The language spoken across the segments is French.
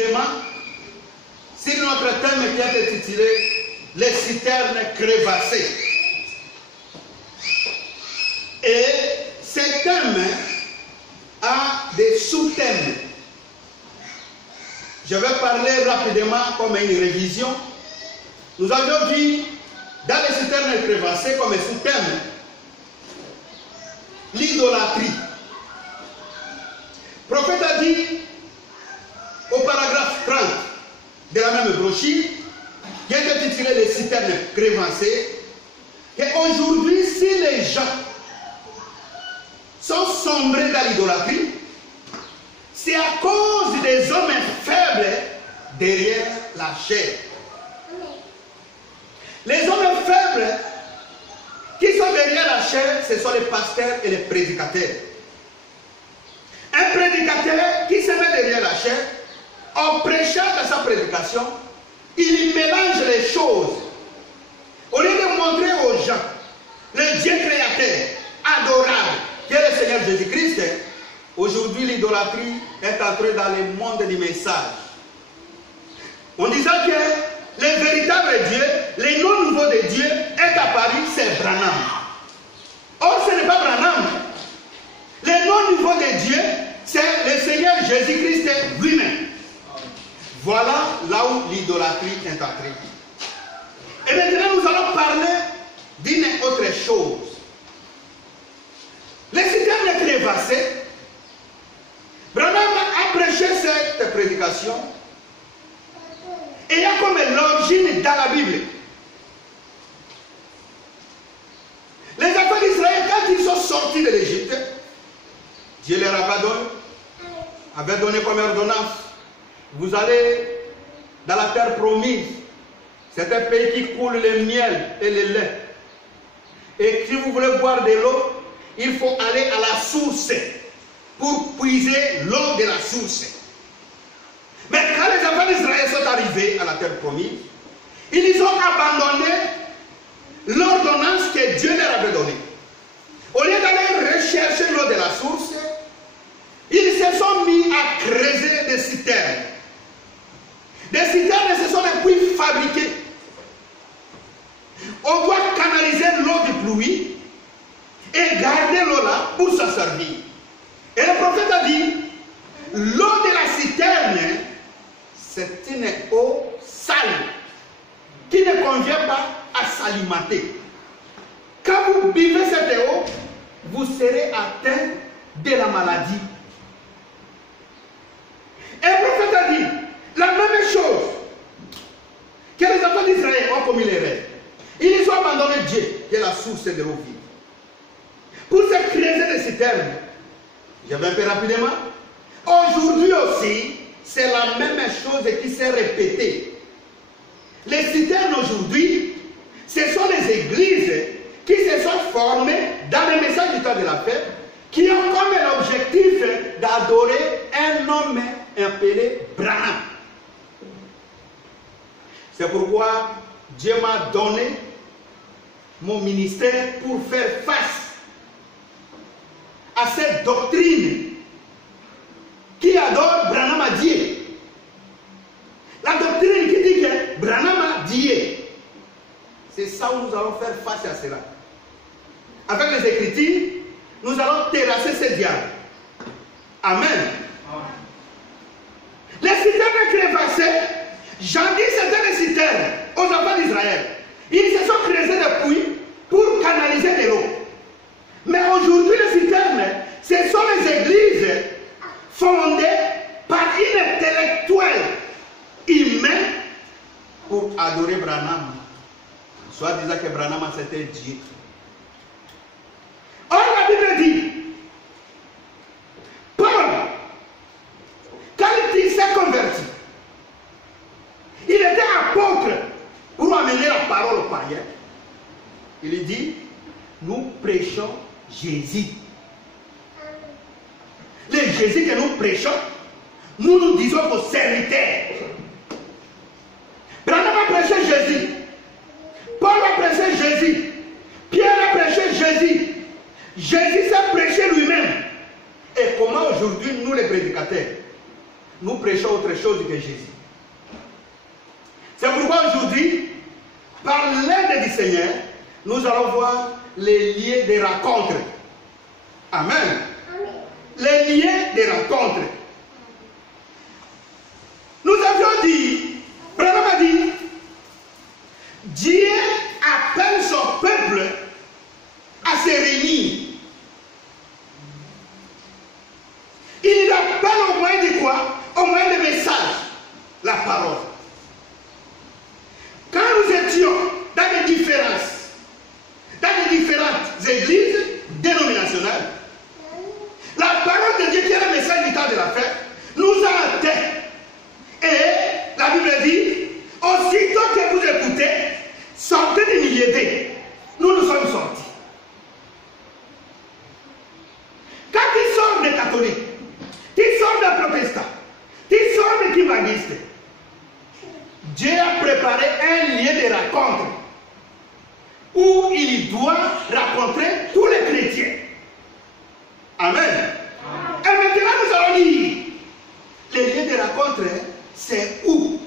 rapidement sur notre thème qui a été intitulé les citernes crevassées. Et ce thème a des sous-thèmes. Je vais parler rapidement comme une révision. Nous avions vu dans les citernes crevassées comme sous-thème l'idolâtrie. Le prophète a dit au paragraphe 30 de la même brochure, qui est intitulé les citernes crevassées, qu'aujourd'hui, si les gens sont sombrés dans l'idolâtrie, c'est à cause des hommes faibles derrière la chair. Les hommes faibles qui sont derrière la chair, ce sont les pasteurs et les prédicateurs. Un prédicateur qui se met derrière la chair, en prêchant dans sa prédication, il mélange les choses. Au lieu de montrer aux gens le Dieu créateur, adorable, qui est le Seigneur Jésus-Christ, aujourd'hui l'idolâtrie est entrée dans le monde du message. En disant que le véritable Dieu, le nom nouveau de Dieu est apparu, c'est Branham. Or ce n'est pas Branham. Le nom nouveau de Dieu, c'est le Seigneur Jésus-Christ lui-même. Voilà là où l'idolâtrie est entrée. Et maintenant nous allons parler d'une autre chose. Les citernes crevassées, Branham a prêché cette prédication ayant comme l'origine dans la Bible. Les enfants d'Israël, quand ils sont sortis de l'Égypte, Dieu leur avait donné comme ordonnance: vous allez dans la terre promise. C'est un pays qui coule le miel et le lait. Et si vous voulez boire de l'eau, il faut aller à la source pour puiser l'eau de la source. Mais quand les enfants d'Israël sont arrivés à la terre promise, ils ont abandonné l'ordonnance que Dieu leur avait donnée. Au lieu d'aller rechercher l'eau de la source, ils se sont mis à creuser des citernes. Des citernes, ce sont des puits fabriqués. On doit canaliser l'eau de pluie et garder l'eau là pour s'en servir. Et le prophète a dit, l'eau de la citerne, c'est une eau sale qui ne convient pas à s'alimenter. Quand vous buvez cette eau, vous serez atteint de la maladie. Et le prophète a dit la même chose que les enfants d'Israël ont commis l'erreur. Ils ont abandonné Dieu, qui est la source de l'eau vive, pour se creuser des citernes. Je vais un peu rapidement. Aujourd'hui aussi, c'est la même chose qui s'est répétée. Les citernes aujourd'hui, ce sont les églises qui se sont formées dans le message du temps de la fête, qui ont comme l'objectif d'adorer un homme appelé Branham. C'est pourquoi Dieu m'a donné mon ministère pour faire face à cette doctrine qui adore Branham à Dieu. La doctrine qui dit que Branham a Dieu. C'est ça où nous allons faire face à cela. Avec les Écritures, nous allons terrasser ce diable. Amen. Les citernes crevassées, jadis c'était des citernes aux enfants d'Israël. Ils se sont creusés des puits pour canaliser de l'eau. Mais aujourd'hui, les citernes, ce sont les églises fondées par une intellectuelle humain pour adorer Branham. Soit disant que Branham c'était Dieu. Or la Bible dit, Paul, quand il s'est converti, il était apôtre pour amener la parole aux païens. Il dit, nous prêchons Jésus. Le Jésus que nous prêchons, nous disons vos serviteurs. Branham a prêché Jésus. Paul a prêché Jésus. Pierre a prêché Jésus. Jésus s'est prêché lui-même. Et comment aujourd'hui, nous les prédicateurs, nous prêchons autre chose que Jésus. C'est pourquoi aujourd'hui, par l'aide du Seigneur, nous allons voir les liens des rencontres. Amen. Les liens des rencontres. Nous avions dit, Branham a dit, Dieu appelle son peuple à se réunir. Il l'appelle au moyen de quoi? Au moyen de messages, la parole. Quand nous étions dans des différences, dans les différentes églises dénominationnelles, la parole de Dieu qui est le message du temps de la fête nous a atteint. Et la Bible dit, aussitôt que vous écoutez, sortez des milliers. Nous sommes sortis. Quand ils sortent des catholiques, ils sortent des protestants, ils sortent des kimanistes, Dieu a préparé un lieu de rencontre où il doit rencontrer tous les chrétiens. Amen. Et maintenant nous allons lire les lieux de rencontre, c'est où?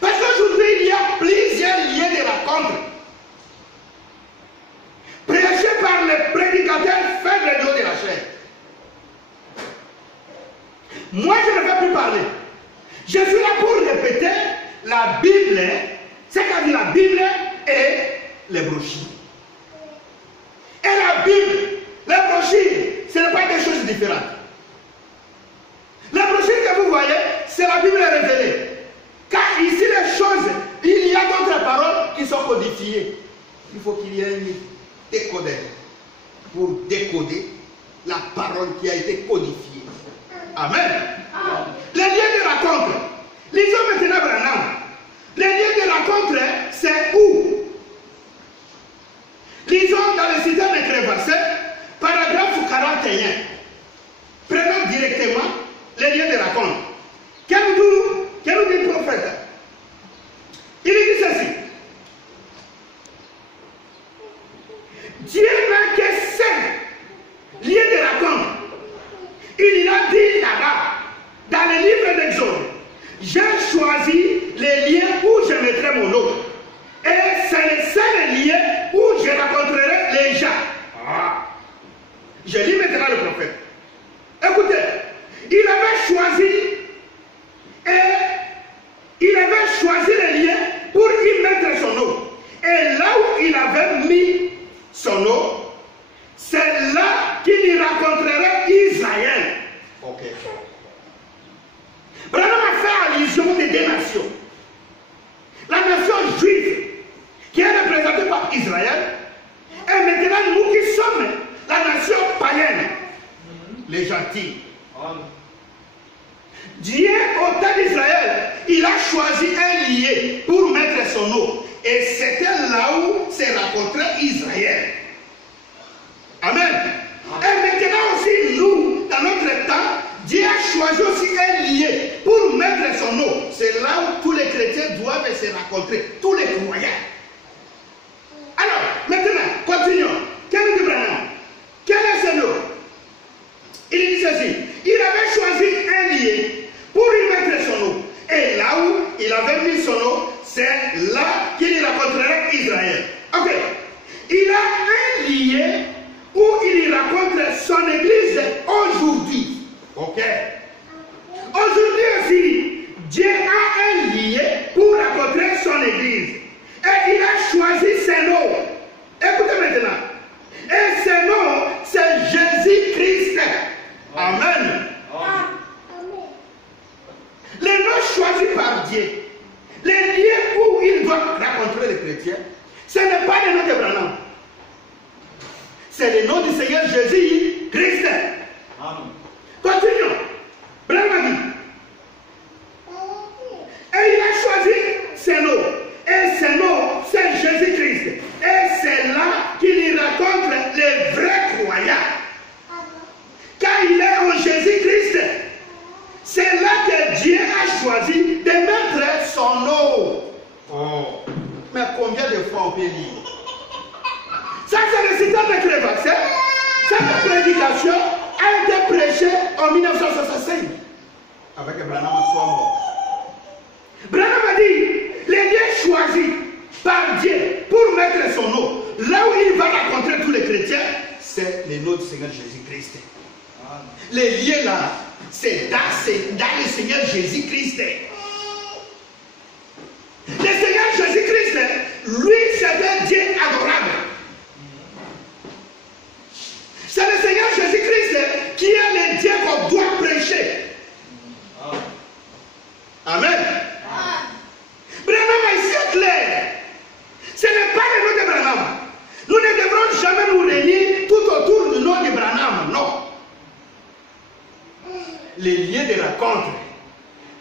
Parce qu'aujourd'hui il y a plusieurs lieux de rencontre prêchés par les prédicateurs faibles de la chair. Moi je ne vais plus parler. Je suis là pour répéter la Bible, ce qu'a dit la Bible et les brochures. Et la Bible, les brochures, ce n'est pas des choses différentes. Les brochures que vous voyez, c'est la Bible révélée. Car ici les choses, il y a d'autres paroles qui sont codifiées. Il faut qu'il y ait un décodeur pour décoder la parole qui a été codifiée. Amen. Les liens de rencontre. Lisons maintenant Branham. Les liens de rencontre, c'est où? Lisons dans le cité de Crévassé, paragraphe 41. Prenons directement les liens de rencontre. Qu'est-ce que nous dit le prophète? Il dit ceci. Dieu n'a que 5 liens de rencontre. Il a dit là-bas, dans le livre d'Exode, j'ai choisi les lieux où je mettrai mon nom. Et c'est les seuls lieux où je rencontrerai les gens. Je lis maintenant le prophète. Écoutez, il avait choisi les lieux pour y mettre son nom. Et là où il avait mis son nom, c'est là qu'il y rencontrerait Israël. Ok. Branham a fait allusion des deux nations. La nation juive, qui est représentée par Israël, et maintenant nous qui sommes la nation païenne, les gentils. Dieu, au temps d'Israël, il a choisi un lieu pour mettre son nom. Et c'était là où s'est rencontré Israël. Amen. Et maintenant aussi, nous, dans notre temps, Dieu a choisi aussi un lieu pour mettre son nom. C'est là où tous les chrétiens doivent se rencontrer, tous les croyants. Alors, maintenant, continuons. Quel dit Branham? Quel est ce nom? Il dit ceci. Il avait choisi un lieu pour y mettre son nom. Et là où il avait mis son nom, c'est là qu'il rencontrerait Israël. Ok. Il a un lieu où il rencontre son église aujourd'hui. Ok. Aujourd'hui aussi, Dieu a un lieu pour rencontrer son église. Et il a choisi ses noms. Écoutez maintenant. Et ses noms, c'est Jésus-Christ. Amen. Les noms choisis par Dieu, les lieux où il doit rencontrer les chrétiens, ce n'est pas les noms de Branham. C'est le nom du Seigneur Jésus-Christ. Continuons. Branham dit. Et il a choisi ses noms. Et ses noms, c'est Jésus-Christ. Et c'est là qu'il y rencontre les vrais croyants. Car il est en Jésus-Christ. C'est là que Dieu a choisi de mettre son nom. Oh. Mais combien de fois on peut lire? Ça, c'est le citat de Crévassé. Cette prédication a été prêchée en 1965. avec Branham soit mort. Branham a dit, les lieux choisis par Dieu pour mettre son nom, là où il va rencontrer tous les chrétiens, c'est le nom du Seigneur Jésus-Christ. Les lieux là, c'est dans le Seigneur Jésus-Christ. Le Seigneur Jésus-Christ, lui, c'est un Dieu adorable. C'est le Seigneur Jésus-Christ qui est le Dieu qu'on doit prêcher. Amen. Branham est si clair. Ce n'est pas le nom de Branham. Nous ne devrons jamais nous réunir tout autour du nom de Branham. Non. Les lieux de rencontre,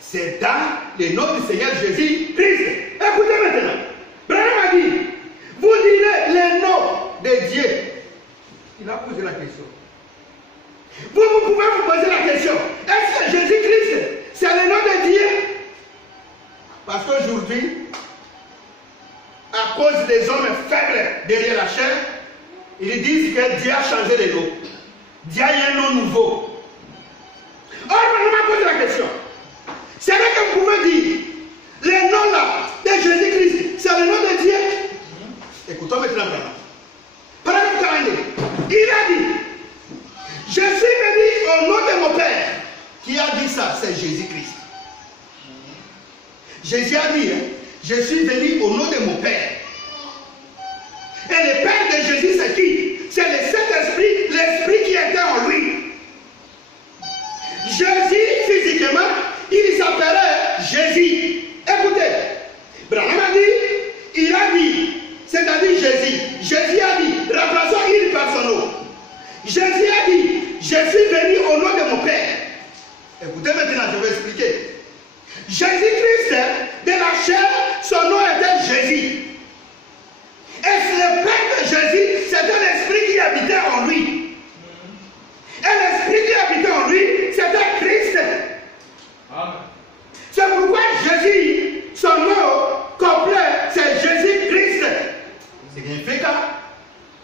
c'est dans le nom du Seigneur Jésus-Christ. Écoutez maintenant. Branham a dit, vous direz le nom de Dieu. Il a posé la question. Vous pouvez vous poser la question. Est-ce que Jésus-Christ, c'est le nom de Dieu? Parce qu'aujourd'hui, à cause des hommes faibles derrière la chair, ils disent que Dieu a changé de nom. Dieu a un nom nouveau. Or, on m'a posé la question. C'est vrai que vous pouvez dire, le nom là de Jésus-Christ, c'est le nom de Dieu. Écoutons maintenant. Paragraphe 42. Il a dit, je suis venu au nom de mon Père. Qui a dit ça? C'est Jésus-Christ. Jésus a dit, je suis venu au nom de mon Père. Et le Père de Jésus, c'est qui? C'est le Saint-Esprit, l'Esprit qui était en lui. Jésus, physiquement, il s'appelait Jésus. Écoutez, Branham a dit, il a dit, c'est-à-dire Jésus. Jésus a dit, remplaçons il par son nom. Jésus a dit, je suis venu au nom de mon Père. Écoutez maintenant, je vais expliquer. Jésus-Christ, de la chair, son nom était Jésus. Et le Père de Jésus, c'était l'Esprit qui habitait en lui. Et l'Esprit qui habitait en lui, c'était Christ. C'est pourquoi Jésus, son nom complet, c'est Jésus-Christ. Signifie que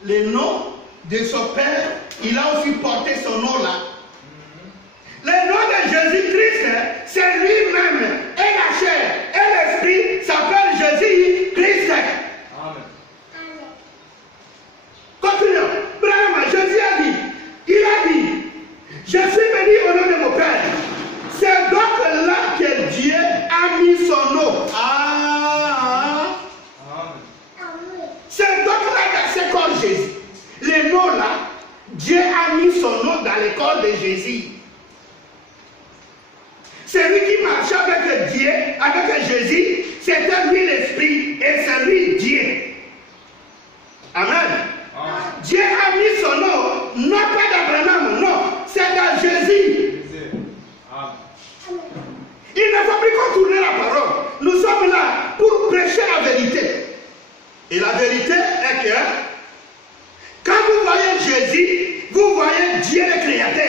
le nom de son Père, il a aussi porté son nom là. Le nom de Jésus-Christ, c'est lui-même. Et la chair et l'Esprit s'appellent Jésus-Christ. Continuons. Branham, Jésus a dit, il a dit, je suis venu au nom de mon Père. C'est donc là que Dieu a mis son nom. C'est donc là dans ce corps de Jésus. Le nom là, Dieu a mis son nom dans le corps de Jésus. C'est lui qui marchait avec Dieu, avec Jésus, c'était lui l'Esprit et c'est lui Dieu. Amen. Dieu a mis son nom, non pas d'Abraham, non, c'est dans Jésus. Il ne faut plus contourner la parole. Nous sommes là pour prêcher la vérité. Et la vérité est que quand vous voyez Jésus, vous voyez Dieu le Créateur.